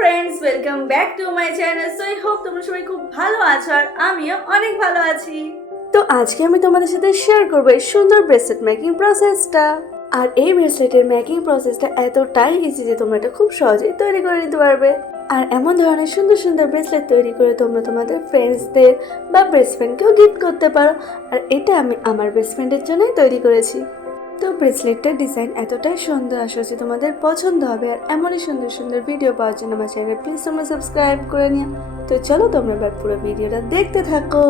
Friends, welcome back to my channel. So I hope তোমরা সবাই খুব ভালো আছো আর আমিও অনেক ভালো আছি। তো আজকে আমি তোমাদের সাথে শেয়ার করবো এই সুন্দর ব্রেসলেট মেকিং প্রসেসটা। আর এই ব্রেসলেটের মেকিং প্রসেসটা এতটাই ইজি যে তোমরা এটা খুব সহজেই তৈরি করে নিতে পারবে। আর এমন ধরনের সুন্দর সুন্দর ব্রেসলেট তৈরি করে তোমরা তোমাদের ফ্রেন্ডসদের বা বেস্ট ফ্রেন্ডকেও গিফট করতে পারো। আর এটা আমি আমার বেস্ট ফ্রেন্ডের জন্যই তৈরি করেছি। তো ব্রেসলেটটার ডিজাইন এতটাই সুন্দর, আশা করছি তোমাদের পছন্দ হবে। আর এমনই সুন্দর সুন্দর ভিডিও পাওয়ার জন্য আমার চ্যানেল প্লিজ তোমরা সাবস্ক্রাইব করে নিও। তো চলো তোমরা এবার পুরো ভিডিওটা দেখতে থাকো।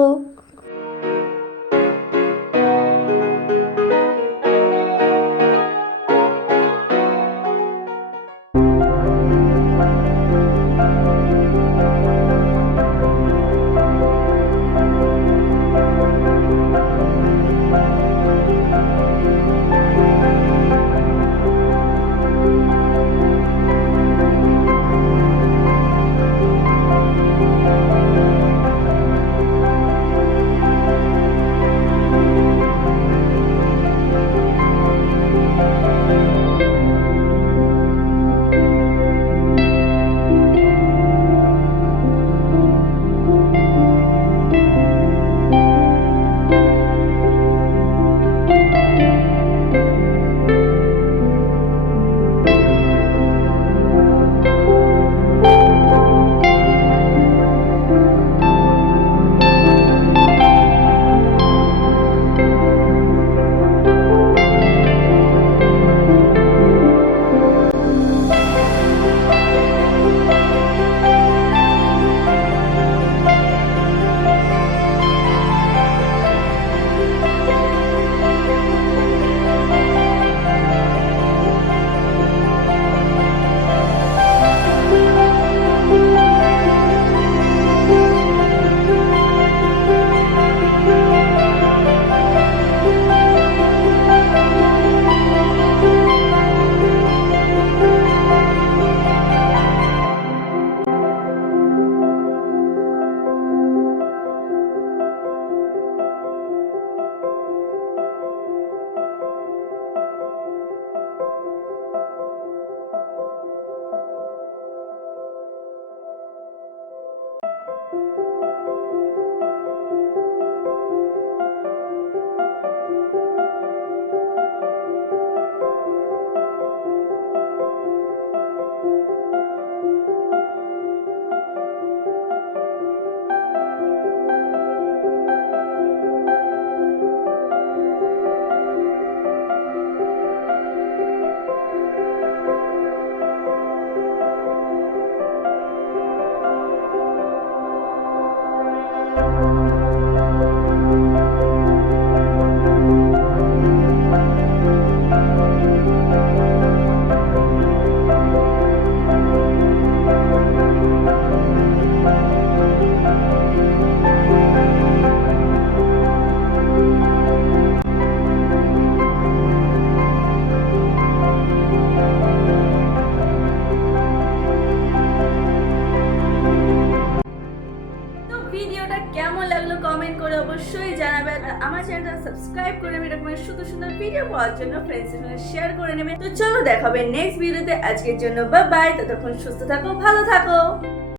ভিডিওটা কেমন লাগলো কমেন্ট করে অবশ্যই জানাবেন। আর আমার চ্যানেলটা সাবস্ক্রাইব করে নেবেন এরকম সুন্দর সুন্দর ভিডিও পাওয়ার জন্য, ফ্রেন্ডসদের সঙ্গে শেয়ার করে নেবেন। তো চলো দেখাবে নেক্সট ভিডিওতে। আজকের জন্য বাই বাই। ততক্ষণ সুস্থ থাকো, ভালো থাকো।